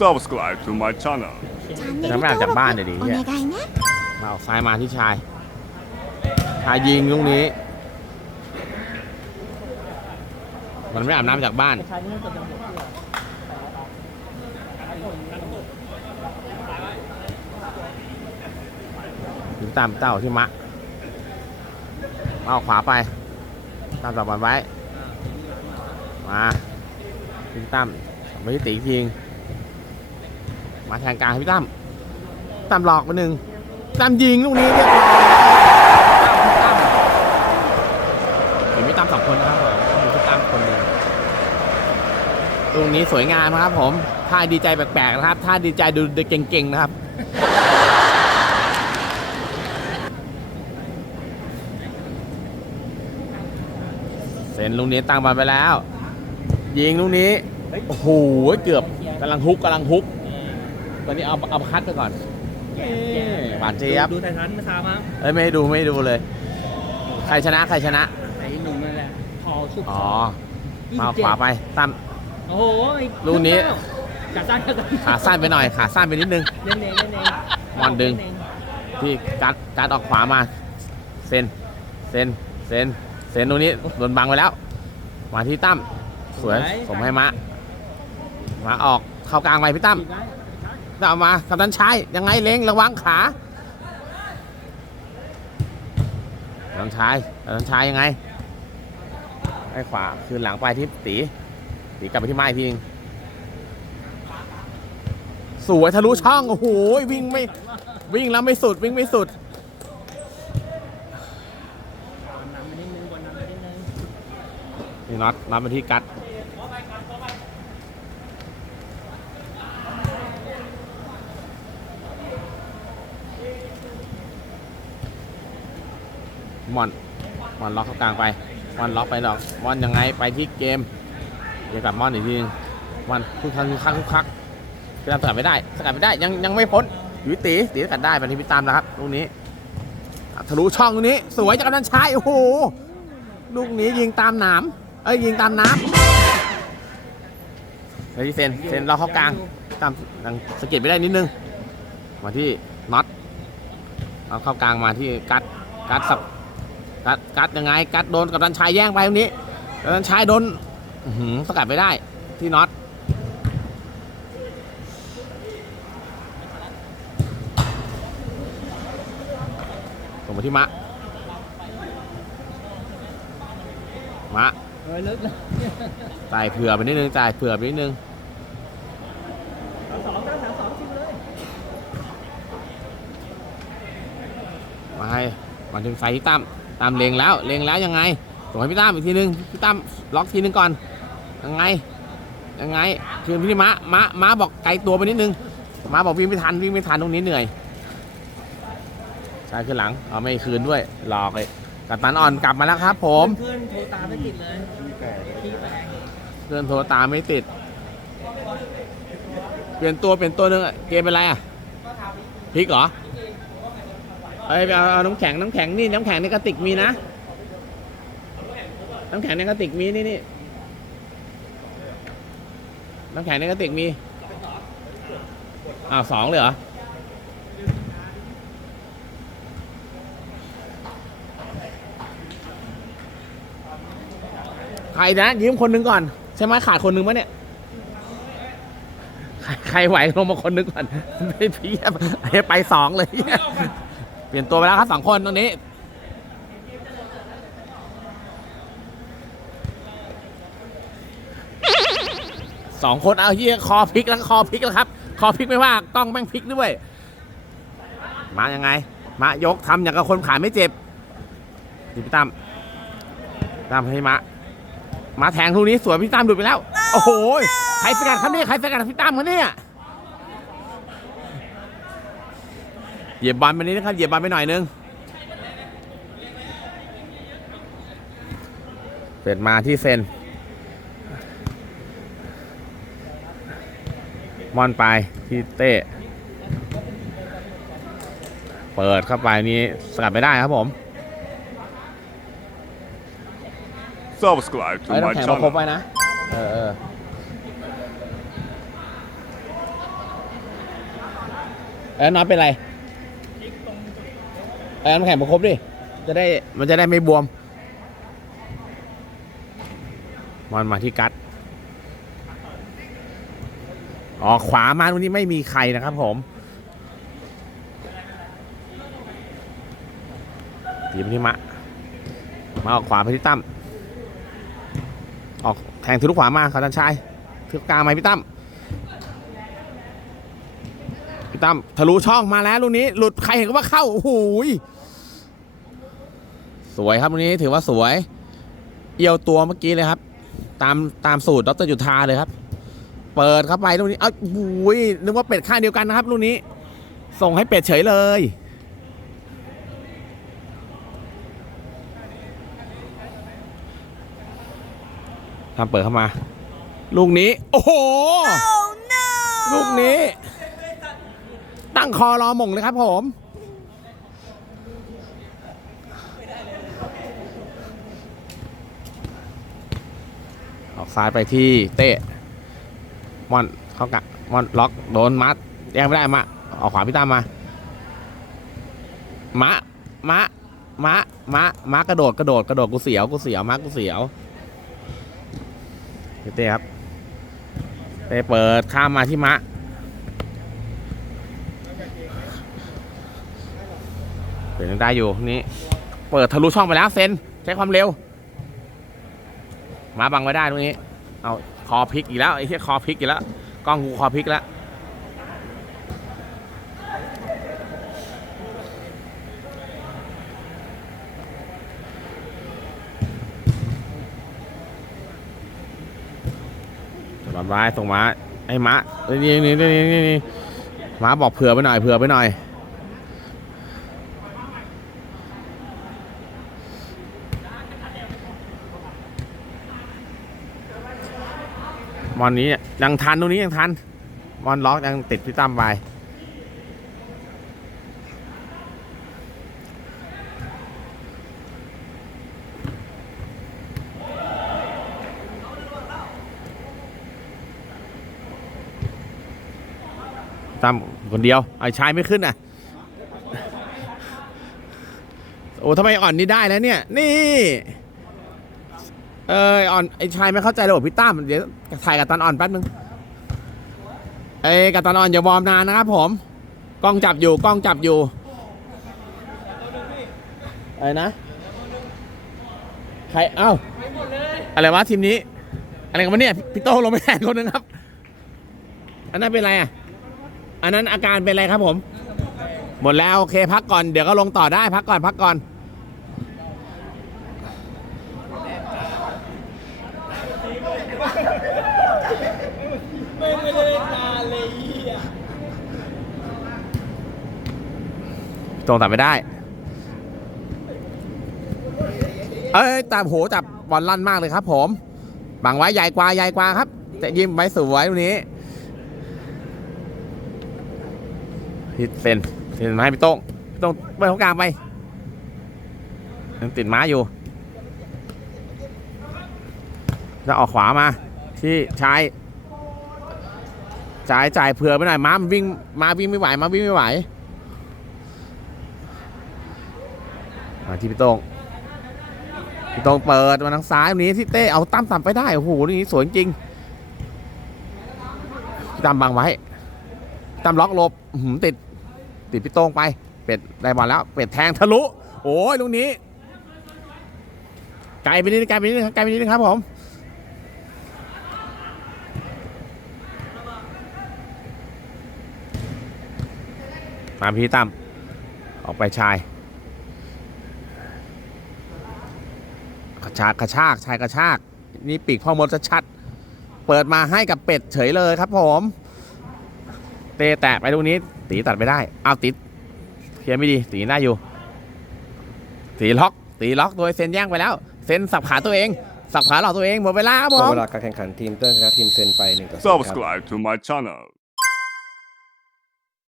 subscribe to my channel ฉันไม่ออกจากบ้านเลยดิเนี่ยเอาทรายมาที่ชาย ชายยิงลูกนี้ มันไม่อาบน้ำจากบ้าน ถึงตามเต้าที่มะเอาขวาไป ตามต่อบอลไว้ มาถึงตามไม่ตีจริง มาแทงกลางให้พี่ตั้มตั้มหลอกมาหนึ่งตั้มยิงลูกนี้เรียบร้อยเห็นพี่ตั้มสองคนนะครับผมมีพี่ตั้มคนหนึ่งลูกนี้สวยงามครับผมท่าดีใจแปลกๆนะครับท่าดีใจดูเก่งๆนะครับเซ็นลูกนี้ตั้งบอลไปแล้ว ยิงลูกนี้โอ้โหเกือบกำลังฮุกกำลังฮุก ตอนนี้เอาเอาคัดไปก่อนเอ้ยหวานเจี๊ยบดูไททันคามาเอ้ยไม่ให้ดูไม่ให้ดูเลย ใครชนะใครชนะไอ้หนุ่มนั่นแหละคอชุบอ๋อยี่มาสิบเจ็ดขวาไปตั้มโอ้โหไอ้ลูกนี้กัดสั้นกัดสั้นขาสั้นไปหน่อยขาสั้นไปนิดนึงเล่นเองเล่นเองมอนดึงเล่เอที่การดการดออกขวามาเซนเซนเซนเซนตรงนี้โดนบังไปแล้วมาที่ตั้มสวยผมให้มะมาออกเข้ากลางไปพี่ตั้มปิดไว้ เอามากัปตันชายยังไงเล้งระวังขากัปตันชายกัปตันชายยังไงให้ขวาคืนหลังไปที่ตีตีกลับไปที่ไม้ทีนึงสวยทะลุช่องโอ้โหวิ่งไม่วิ่งแล้วไม่สุดวิ่งไม่สุดนำไปนิดนึงบอลนำไปนิดนึงนี่น็อตน็อตมาที่กัด มอนมอนล็อกเข้ากลางไปมอนล็อกไปหรอกมอนยังไงไปที่เกมเดี๋ยวกลับมอนอีกทีนึงมอนคุกคักคุกคักคุกคักพยายามสกัดไม่ได้สกัดไม่ได้ยังยังไม่พ้นอยู่ตีตีสกัดได้ปที่พี่ตามนะครับลูกนี้ทะลุช่องลูกนี้ สวยจากกำนันชายโอ้โหลูกนี้ยิงตามหนามเอ้ยยิงตามน้ำเฮ้ยเซนเซนเราเข้ากลางตามยังสก็ดไม่ได้นิดนึง มาที่น็อตเอาเข้ากลางมาที่กัดกัดสับ กัดกัดยังไง กัดโดนกับดันชายแย่งไปตรงนี้กับดันชายโดนอื้อหือสกัดไม่ได้ที่น็อตส่งมาที่มะมะเออลึกเลยจ่ายเผื่อไปนิดนึงจ่ายเผื่อไปนิดนึงสามสองเก้าสามสองชิมเลยมาให้มาถึงไฟที่ตั้ม ตามเลงแล้วเลงแล้วยังไงส่งให้พี่ตั้มอีกทีนึงพี่ตั้มล็อกทีนึงก่อนยังไงยังไงคือพี่มะมะมะบอกไกลตัวไปนิดนึงมะบอกวิ่งไม่ทันวิ่งไม่ทันตรงนี้เหนื่อยใช่ขึ้นหลังเอาไม่คืนด้วยหลอกเลยกัปตันอ่อนกลับมาแล้วครับ ผมเพื่อนโทรตามไม่ติดเลยขี้แตกเพื่อนโทรตามไม่ติด เปลี่ยนตัวเปลี่ยนตัวหนึงอะเกมเป็นไรอะพลิกเหรอ เอ้ยไปเอาเอาน้ำแข็งน้ำแข็งนี่น้ำแข็งในกระติกมีนะ น้ำแข็งในกระติกมีนี่นี่น้ำแข็งในกระติกมีอ้าวสองเลยเหรอใครนะยืมคนหนึงก่อน ใช่ไหมขาดคนหนึงปะเนี่ยใครใครไหวลงมาคนหนึงก่อนไม่เพียไปสองเลย เปลี่ยนตัวไปแล้วครับสองคนตรงนี้ สองคนเอาเฮียคอพลิกแล้วคอพลิกแล้วครับ คอพลิกไม่ว่ากล้องแม่งพลิกด้วย มายังไง มายกทำอย่างกับคนขาไม่เจ็บดิพี่ตั้มตั้มให้มา มาแทงลูกนี้สวยพี่ตั้มดูดไปแล้ว โอ้โห ใครสกัดครับเนี่ยใครสกัดพี่ตั้มครับเนี่ย เหยียบบอลไปนี้นะครับเหยียบบอลไปหน่อยนึงเสร็จมาที่เซนมอนไปที่เต้เปิดเข้าไปนี้สกัดไม่ได้ครับผม Subscribe to เอ้ย my น้ำแข็งมาครบ channel. ไว้นะ เออเออแล้วน็อตเป็นไร เออน้ำแข็งมาครบดิ จะได้มันจะได้ไม่บวมมันมาที่กัดอ๋อขวามาตรงนี้ไม่มีใครนะครับผมตีไปที่มะ มาออกขวาไปที่ตั้มออกแทงทะลุขวามาขอจันชายทะลุกลางไหมพี่ตั้ม พี่ ตั้มทะลุช่องมาแล้วลูกนี้ หลุดใครเห็นก็ว่าเข้าโอ้โหยสวยครับลูกนี้ถือว่าสวย เอียวตัวเมื่อกี้เลยครับ ตามตามสูตรดรจุธาเลยครับ เปิดเข้าไปลูกนี้เอ้าโอ้ยนึกว่าเป็ดข้างเดียวกันนะครับลูกนี้ ส่งให้เป็ดเฉยเลยทำเปิดเข้ามา ลูกนี้ โอ้โหลูกนี้ ตั้งคอรอหม่งเลยครับผมออกซ้ายไปที่เต้มอนเข้ากะมอนล็อกโดนมัดแย่งไม่ได้มาออกขวาพี่ตามมามะมะมะมะมะกระโดดกระโดดกระโดดกูเสียวกูเสียวมะกูเสียวเต้ครับเต้เปิดข้ามมาที่มะ เปิดยังได้อยู่นี่เปิดทะลุช่องไปแล้วเซนใช้ความเร็ว มาบังไว้ได้ตรงนี้ เอาคอพลิกอีกแล้วไอ้ที่คอพลิกอีกแล้วกล้องกูคอพลิกแล้วบอลไว้ส่งมาไอ้มะนี่นี่นี่นี่นี่นี่มาบอกเผื่อไปหน่อยเผื่อไปหน่อย มอนนี้ยังทันตรงนี้ยังทัน มอนล็อกยังติดพี่ตั้มไปตั้มคนเดียวไอ้ชายไม่ขึ้นอะ โอ้ทำไมอ่อนนี่ได้แล้วเนี่ย นี่ เอออ่อนไอชายไม่เข้าใจระบบพี่ตั้มเดี๋ยวถ่ายกับตอนอ่อนแป๊บนึงเอ้ยกับตอนอ่อนอย่าวอร์มนานนะครับผม กล้องจับอยู่กล้องจับอยู่อะไรนะใครเอ้าอะไรวะทีมนี้ อะไรกันวะเนี่ยพี่โต้งลงไปแทนคนนึงครับ อันนั้นเป็นอะไรอะ อันนั้นอาการเป็นอะไรครับผม หมดแล้วโอเคพักก่อนเดี๋ยวก็ลงต่อได้พักก่อนพักก่อน ไม่ได้เล่นนานเลยเหี้ยตรงตัดไม่ได้ เอ้ยแต่โหจับบอลลั่นมากเลยครับ ผมบังไว้ใหญ่กว่าใหญ่กว่าครับ แต่ยิ้มไว้สวยตรงนี้ฮิตเซนเซนมาให้พี่โต้งพี่โต้งเปิดข้ากลางไปยังติดม้าอยู่จะออกขวามา ที่ชาย จ่ายจ่ายเผื่อไปหน่อยม้ามันวิ่งมาวิ่งไม่ไหวมาวิ่งไม่ไหวที่พี่โต้งพี่โต้งเปิดมาทางซ้ายนี้ที่เต้เอาตั้มต่ำไปได้โอ้โหนี่สวยจริงตั้มบังไว้ตั้มล็อกลบหือติดติดพี่โต้งไปเป็ดได้บอลแล้วเป็ดแทงทะลุโอ้ยลูกนี้ไกลไปนิดไกลไปนิดไกลไปนิดนึงครับผม มาพี่ตั้มออกไปชายกระชากกระชากชายกระชาก นี่ปีกพ่อมดชัดๆเปิดมาให้กับเป็ดเฉยเลยครับผม เตะแตะไปตรงนี้ ตีตัดไม่ได้เอาติดเคลียร์ไม่ดี ตีได้อยู่ ตีล็อก ตีล็อกโดยเซนแย่งไปแล้ว เซนสับขาตัวเอง สับขาหลอกตัวเองหมดเวลาครับผก็มเวลาการแข่งขันทีมเติ้ลชนะทีมเซนไป1ต่อ0ครับ Subscribe to my channel.